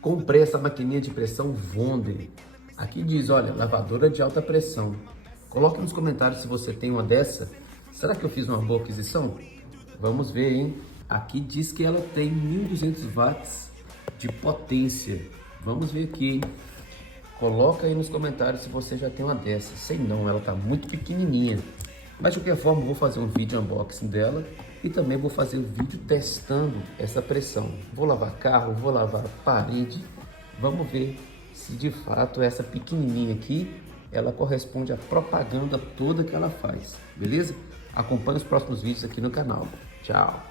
Comprei essa maquininha de pressão Wonder. Aqui diz, olha, lavadora de alta pressão. Coloque nos comentários se você tem uma dessa. Será que eu fiz uma boa aquisição? Vamos ver, hein? Aqui diz que ela tem 1.200 watts de potência. Vamos ver aqui, hein? Coloca aí nos comentários se você já tem uma dessa. Sei não, ela tá muito pequenininha. Mas de qualquer forma, eu vou fazer um vídeo unboxing dela e também vou fazer um vídeo testando essa pressão. Vou lavar carro, vou lavar parede. Vamos ver se de fato essa pequenininha aqui, ela corresponde à propaganda toda que ela faz, beleza? Acompanhe os próximos vídeos aqui no canal. Tchau!